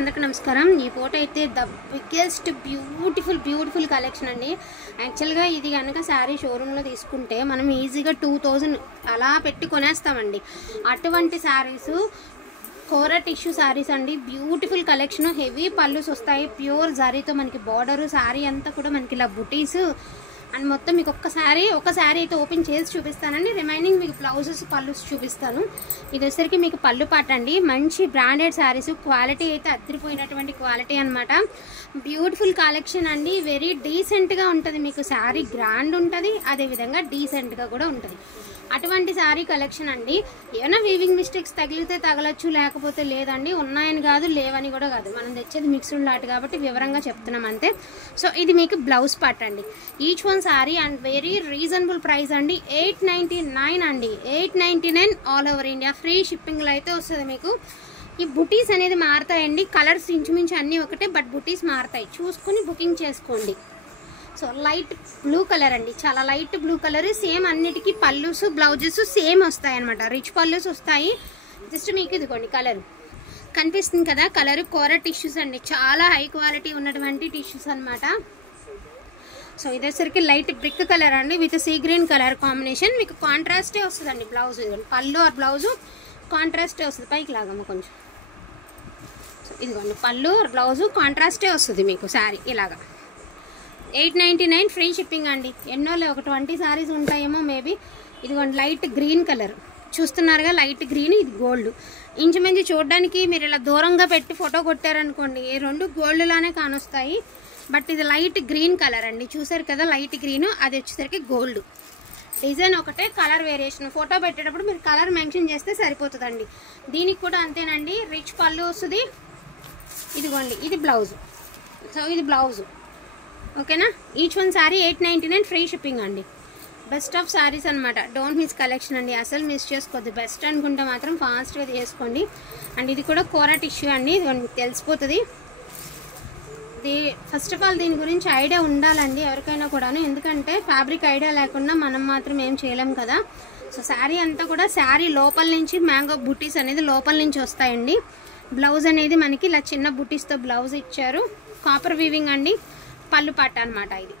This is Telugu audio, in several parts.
అందరికీ నమస్కారం. ఈ ఫోటో అయితే ద బిగ్గెస్ట్ బ్యూటిఫుల్ కలెక్షన్ అండి. యాక్చువల్గా ఇది కనుక శారీ షోరూంలో తీసుకుంటే మనం ఈజీగా 2000 అలా పెట్టి కొనేస్తామండి. అటువంటి శారీస్ కోరా టిష్యూ శారీస్ అండి. బ్యూటిఫుల్ కలెక్షన్, హెవీ పళ్ళుస్ వస్తాయి. ప్యూర్ జరీతో మనకి బార్డరు, శారీ అంతా కూడా మనకి ఇలా బుటీస్ అండ్ మొత్తం మీకు ఒక శారీ అయితే ఓపెన్ చేసి చూపిస్తానండి. రిమైనింగ్ మీకు బ్లౌజెస్ పళ్ళుస్ చూపిస్తాను. ఇది వచ్చేసరికి మీకు పళ్ళు పాట అండి. మంచి బ్రాండెడ్ శారీస్, క్వాలిటీ అయితే అద్దరిపోయినటువంటి క్వాలిటీ అనమాట. బ్యూటిఫుల్ కలెక్షన్ అండి. వెరీ డీసెంట్గా ఉంటుంది. మీకు శారీ గ్రాండ్ ఉంటుంది, అదేవిధంగా డీసెంట్గా కూడా ఉంటుంది. అటువంటి శారీ కలెక్షన్ అండి. ఏమైనా వీవింగ్ మిస్టేక్స్ తగిలితే తగలచ్చు, లేకపోతే లేదండి. ఉన్నాయని కాదు, లేవని కూడా కాదు. మనం తెచ్చేది మిక్స్డ్ లాట్ కాబట్టి వివరంగా చెప్తున్నాం అంతే. సో ఇది మీకు బ్లౌజ్ పార్ట్ అండి. Each one sari and very reasonable price అండి. 899 అండి. 899 ఆల్ ఓవర్ ఇండియా. ఫ్రీ షిప్పింగ్లో అయితే వస్తుంది మీకు. ఈ బుటీస్ అనేది మారుతాయండి. కలర్స్ ఇంచుమించు అన్నీ ఒకటే, బట్ బుటీస్ మారుతాయి. చూసుకుని బుకింగ్ చేసుకోండి. సో లైట్ బ్లూ కలర్ అండి, చాలా లైట్ బ్లూ కలర్. సేమ్ అన్నిటికీ పళ్ళుస్ బ్లౌజెస్ సేమ్ వస్తాయి అనమాట. రిచ్ పళ్ళుస్ వస్తాయి. జస్ట్ మీకు ఇదిగోండి కలర్ కనిపిస్తుంది కదా, కలర్ కోరా టిష్యూస్ అండి. చాలా హై క్వాలిటీ ఉన్నటువంటి టిష్యూస్ అనమాట. సో ఇదేసరికి లైట్ బ్రిక్ కలర్ అండి with sea green colour combination. మీకు కాంట్రాస్టే వస్తుందండి బ్లౌజ్. పళ్ళు ఆర్ బ్లౌజు కాంట్రాస్టే వస్తుంది. పైకి లాగమ్మ కొంచెం. సో ఇదిగోండి పళ్ళు ఆర్ బ్లౌజు కాంట్రాస్టే వస్తుంది మీకు శారీ ఇలాగా. 899 ఫ్రీ షిప్పింగ్ అండి. ఎన్నోలే ఒక 20 శారీస్ ఉంటాయేమో మేబీ. ఇదిగోండి లైట్ గ్రీన్ కలర్ చూస్తున్నారుగా, లైట్ గ్రీన్. ఇది గోల్డ్. ఇంచుమించు చూడడానికి మీరు ఇలా దూరంగా పెట్టి ఫోటో కొట్టారనుకోండి, ఈ రెండు గోల్డ్ లానే కానొస్తాయి. బట్ ఇది లైట్ గ్రీన్ కలర్ అండి. చూసారు కదా లైట్ గ్రీన్, అది వచ్చేసరికి గోల్డ్. డిజైన్ ఒకటే, కలర్ వేరియేషన్. ఫోటో పెట్టేటప్పుడు మీరు కలర్ మెన్షన్ చేస్తే సరిపోతుందండి. దీనికి కూడా అంతేనండి. రిచ్ పళ్ళు వస్తుంది. ఇదిగోండి ఇది బ్లౌజ్. సో ఇది బ్లౌజ్. ఓకేనా. Each one sari 899 free shipping అండి. బెస్ట్ ఆఫ్ శారీస్ అనమాట. డోంట్ మిస్ కలెక్షన్ అండి. అసలు మిస్ చేసుకోవద్దు. బెస్ట్ అనుకుంటే మాత్రం ఫాస్ట్గా చేసుకోండి. అండ్ ఇది కూడా కోరా టిష్యూ అండి. ఇది మీకు తెలిసిపోతుంది. ఫస్ట్ ఆఫ్ ఆల్ దీని గురించి ఐడియా ఉండాలండి ఎవరికైనా కూడాను. ఎందుకంటే ఫ్యాబ్రిక్ ఐడియా లేకుండా మనం మాత్రం ఏం చేయలేం కదా. సో శారీ అంతా కూడా శారీ లోపల నుంచి మ్యాంగో బుటీస్ అనేది లోపల నుంచి వస్తాయండి. బ్లౌజ్ అనేది మనకి ఇలా చిన్న బుటీస్తో బ్లౌజ్ ఇచ్చారు. కాపర్ వీవింగ్ అండి. పళ్ళు పట్ట అనమాట. ఇది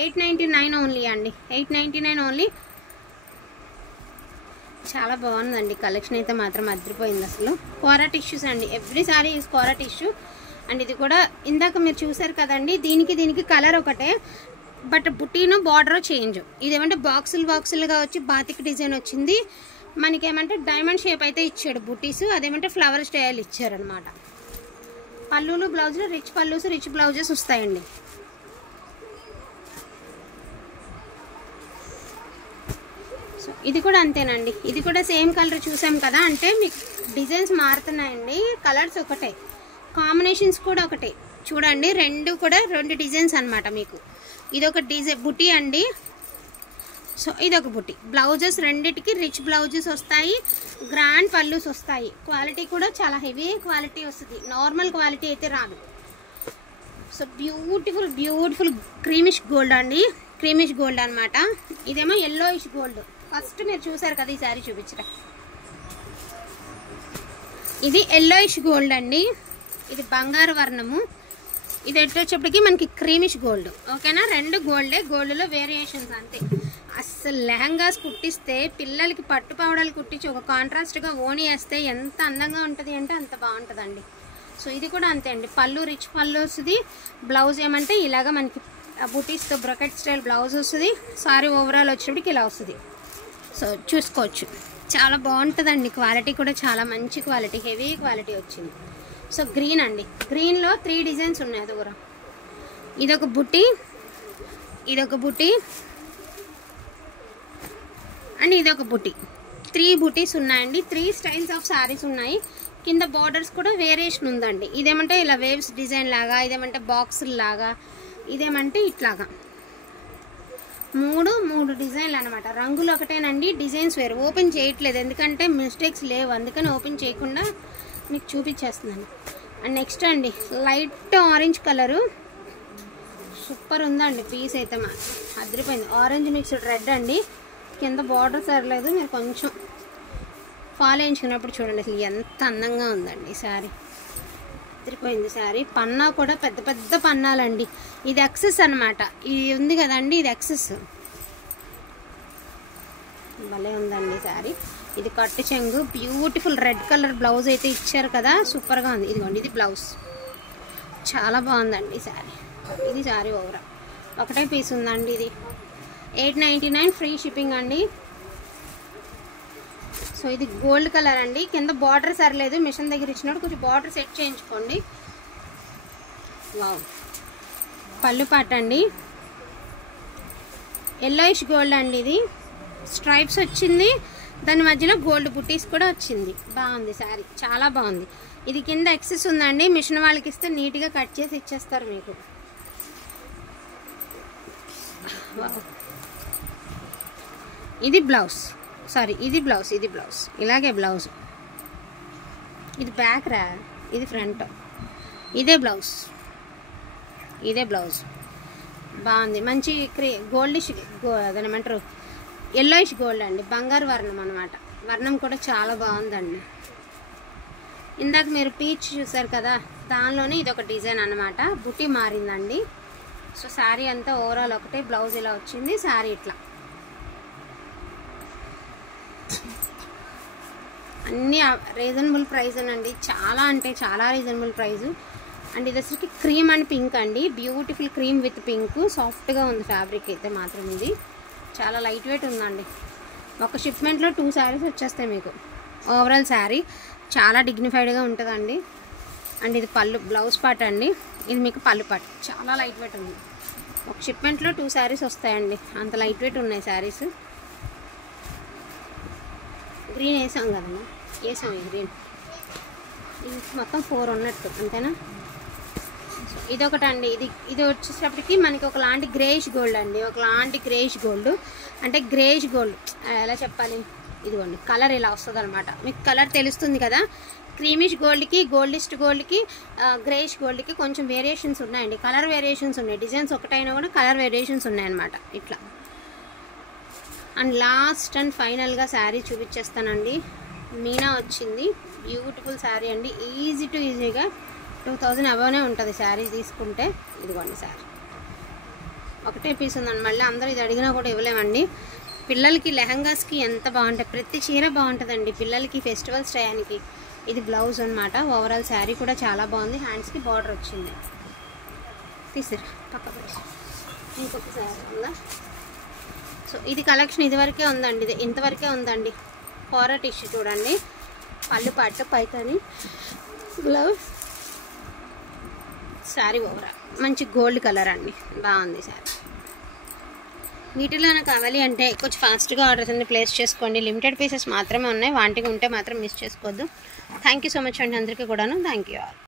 899 ఓన్లీ అండి. 899 ఓన్లీ. చాలా బాగుందండి కలెక్షన్ అయితే మాత్రం అదిరిపోయింది అసలు. కోరా టిష్యూస్ అండి. Every sari is kora tissue. And ఇది కూడా ఇందాక మీరు చూసారు కదండి, దీనికి కలర్ ఒకటే, బట్ బుటీను బార్డర్ చేంజ్. ఇదేమంటే బాక్సులుగా వచ్చి బాతిక్ డిజైన్ వచ్చింది. మనకేమంటే డైమండ్ షేప్ అయితే ఇచ్చాడు బుటీస్. అదేమంటే ఫ్లవర్ స్టైల్ ఇచ్చారనమాట. పళ్ళులు బ్లౌజులు రిచ్ పళ్ళుస్ రిచ్ బ్లౌజెస్ వస్తాయండి. సో ఇది కూడా అంతేనండి. ఇది కూడా సేమ్ కలర్ చూసాం కదా, అంటే మీకు డిజైన్స్ మారుతున్నాయండి. కలర్స్ ఒకటే, కాంబినేషన్స్ కూడా ఒకటే. చూడండి రెండు డిజైన్స్ అనమాట మీకు. ఇదొక డిజైన్ బుటీ అండి. సో ఇదొక బుటీ. బ్లౌజెస్ రెండిటికి రిచ్ బ్లౌజెస్ వస్తాయి. గ్రాండ్ పళ్ళుస్ వస్తాయి. క్వాలిటీ కూడా చాలా హెవీ క్వాలిటీ వస్తుంది. నార్మల్ క్వాలిటీ అయితే రాదు. సో బ్యూటిఫుల్ క్రీమిష్ గోల్డ్ అండి. క్రీమిష్ గోల్డ్ అనమాట. ఇదేమో ఎల్లోయిష్ గోల్డ్. ఫస్ట్ మీరు చూసారు కదా ఈ శారీ చూపించరా. ఇది ఎల్లోయిష్ గోల్డ్ అండి. ఇది బంగారు వర్ణము. ఇది వచ్చేప్పటికి మనకి క్రీమిష్ గోల్డ్. ఓకేనా. రెండు గోల్డే, గోల్డ్లో వేరియేషన్స్ అంతే. అస్సలు లెహంగాస్ కుట్టిస్తే, పిల్లలకి పట్టు పావడాలు కుట్టించి ఒక కాంట్రాస్ట్గా ఓణి వేస్తే ఎంత అందంగా ఉంటుంది అంటే అంత బాగుంటుందండి. సో ఇది కూడా అంతే అండి. పళ్ళు రిచ్ పళ్ళు వస్తుంది. బ్లౌజ్ ఏమంటే ఇలాగ మనకి బుటీస్తో బ్రకెట్ స్టైల్ బ్లౌజ్ వస్తుంది. సారీ ఓవరాల్ వచ్చేప్పటికి ఇలా వస్తుంది. సో చూసుకోవచ్చు. చాలా బాగుంటుందండి. క్వాలిటీ కూడా చాలా మంచి క్వాలిటీ, హెవీ క్వాలిటీ వచ్చింది. సో గ్రీన్ అండి. గ్రీన్లో 3 డిజైన్స్ ఉన్నాయి. అది కూడా ఇదొక బుటీ, ఇదొక బుటీ అండ్ ఇదొక బుటీ. 3 బుటీస్ ఉన్నాయండి. 3 స్టైల్స్ ఆఫ్ శారీస్ ఉన్నాయి. కింద బార్డర్స్ కూడా వేరియేషన్ ఉందండి. ఇదేమంటే ఇలా వేవ్స్ డిజైన్ లాగా, ఇదేమంటే బాక్సుల లాగా, ఇదేమంటే ఇట్లాగా. మూడు డిజైన్లు అనమాట. రంగులు ఒకటేనండి, డిజైన్స్ వేరు. ఓపెన్ చేయట్లేదు ఎందుకంటే మిస్టేక్స్ లేవు, అందుకని ఓపెన్ చేయకుండా మీకు చూపించేస్తున్నాను. అండ్ నెక్స్ట్ అండి లైట్ ఆరెంజ్ కలరు. సూపర్ ఉందండి పీస్ అయితే మాత్రం అదిరిపోయింది. ఆరెంజ్ మిక్స్డ్ రెడ్ అండి. కింద బార్డర్ సరలేదు, మీరు కొంచెం ఫాలో చేయించుకున్నప్పుడు చూడండి అసలు ఎంత అందంగా ఉందండి శారీ. అదిరిపోయింది శారీ. పన్నా కూడా పెద్ద పెద్ద పన్నాలండి. ఇది ఎక్సెస్ అనమాట. ఇది ఉంది కదండి, ఇది ఎక్సెస్. భలే ఉందండి శారీ. ఇది కట్టు చెంగు, బ్యూటిఫుల్ రెడ్ కలర్ బ్లౌజ్ అయితే ఇచ్చారు కదా, సూపర్గా ఉంది. ఇదిగోండి, ఇది బ్లౌజ్. చాలా బాగుందండి శారీ. ఇది శారీ ఓవరాల్ ఒకటే పీస్ ఉందండి. ఇది 899 ఫ్రీ షిప్పింగ్ అండి. సో ఇది గోల్డ్ కలర్ అండి. కింద బార్డర్ సరిలేదు, మిషన్ దగ్గర ఇచ్చినప్పుడు కొంచెం బార్డర్ సెట్ చేయించుకోండి. వావ్, పళ్ళు పాట అండి. ఎల్లోయిష్ గోల్డ్ అండి. ఇది స్ట్రైప్స్ వచ్చింది, దాని మధ్యలో గోల్డ్ బుటీస్ కూడా వచ్చింది. బాగుంది శారీ, చాలా బాగుంది. ఇది కింద ఎక్సెస్ ఉందండి, మిషన్ వాళ్ళకి ఇస్తే నీట్గా కట్ చేసి ఇచ్చేస్తారు మీకు. ఇది బ్లౌజ్, సారీ ఇది బ్లౌజ్, ఇది బ్లౌజ్, ఇలాగే బ్లౌజ్. ఇది బ్యాక్ రా, ఇది ఫ్రంట్. ఇదే బ్లౌజ్, ఇదే బ్లౌజ్. బాగుంది, మంచి గోల్డిష్, అదేమంటారు ఎల్లోయిష్ గోల్డ్ అండి, బంగారు వర్ణం అనమాట. వర్ణం కూడా చాలా బాగుందండి. ఇందాక మీరు పీచ్ చూసారు కదా, దానిలోనే ఇది ఒక డిజైన్ అనమాట. బుటీ మారిందండి. సో శారీ అంతా ఓవరాల్ ఒకటే, బ్లౌజ్ ఇలా వచ్చింది, శారీ ఇట్లా. అన్నీ రీజనబుల్ ప్రైస్ అండి, చాలా అంటే చాలా రీజనబుల్ ప్రైజు. అండ్ ఇది వచ్చరికి క్రీమ్ అండ్ పింక్ అండి, బ్యూటిఫుల్ క్రీమ్ విత్ పింక్. సాఫ్ట్గా ఉంది ఫ్యాబ్రిక్ అయితే మాత్రం. ఇది చాలా లైట్ వెయిట్ ఉందండి. ఒక షిప్మెంట్లో 2 శారీస్ వచ్చేస్తాయి మీకు. ఓవరాల్ శారీ చాలా డిగ్నిఫైడ్గా ఉంటుందండి. అండ్ ఇది పళ్ళు, బ్లౌజ్ పార్ట్ అండి. ఇది మీకు పళ్ళు పార్ట్. చాలా లైట్ వెయిట్ ఉంది. ఒక షిప్మెంట్లో 2 శారీస్ వస్తాయండి, అంత లైట్ వెయిట్ ఉన్నాయి శారీస్. గ్రీన్ వేసాం కదమ్మా, వేసాం ఈ గ్రీన్. ఇది మొత్తం 4 ఉన్నట్టు అంతేనా. ఇదొకటండి. ఇది వచ్చేటప్పటికి మనకి ఒకలాంటి గ్రేష్ గోల్డ్ అండి, ఒకలాంటి గ్రేష్ గోల్డ్. అంటే గ్రేష్ గోల్డ్ ఎలా చెప్పాలి, ఇదిగోండి కలర్ ఇలా వస్తుంది అనమాట. మీకు కలర్ తెలుస్తుంది కదా. క్రీమిష్ గోల్డ్కి, గోల్డిస్ట్ గోల్డ్కి, గ్రేష్ గోల్డ్కి కొంచెం వేరియేషన్స్ ఉన్నాయండి. కలర్ వేరియేషన్స్ ఉన్నాయి. డిజైన్స్ ఒకటైనా కూడా కలర్ వేరియేషన్స్ ఉన్నాయన్నమాట ఇట్లా. అండ్ లాస్ట్ అండ్ ఫైనల్గా శారీ చూపించేస్తానండి. మీనా వచ్చింది, బ్యూటిఫుల్ శారీ అండి. ఈజీ టు ఈజీగా 2000 అబవ్నే ఉంటుంది శారీ తీసుకుంటే. ఇదిగోండి శారీ ఒకటే పీస్ ఉందండి. మళ్ళీ అందరూ ఇది అడిగినా కూడా ఇవ్వలేమండి. పిల్లలకి లెహంగాస్కి ఎంత బాగుంటాయి, ప్రతి చీర బాగుంటుందండి పిల్లలకి ఫెస్టివల్స్ టయానికి. ఇది బ్లౌజ్ అనమాట. ఓవరాల్ శారీ కూడా చాలా బాగుంది. హ్యాండ్స్కి బార్డర్ వచ్చింది. తీసిరా పక్కకు, ఇంకొక శారీ ఉందా. సో ఇది కలెక్షన్ ఇదివరకే ఉందండి, ఇది ఇంతవరకే ఉందండి. కోరా టిష్యూ చూడండి, పళ్ళు పాటు పైకని, బ్లౌజ్, శారీ ఓవరాల్ మంచి గోల్డ్ కలర్ అండి. బాగుంది శారీ. వీటిలోనే కావాలి అంటే కొంచెం ఫాస్ట్గా ఆర్డర్స్ అన్ని ప్లేస్ చేసుకోండి. లిమిటెడ్ పీసెస్ మాత్రమే ఉన్నాయి. వాంటింగ్ ఉంటే మాత్రం మిస్ చేసుకోవద్దు. థ్యాంక్ యూ సో మచ్ అండి అందరికీ కూడాను. Thank you all.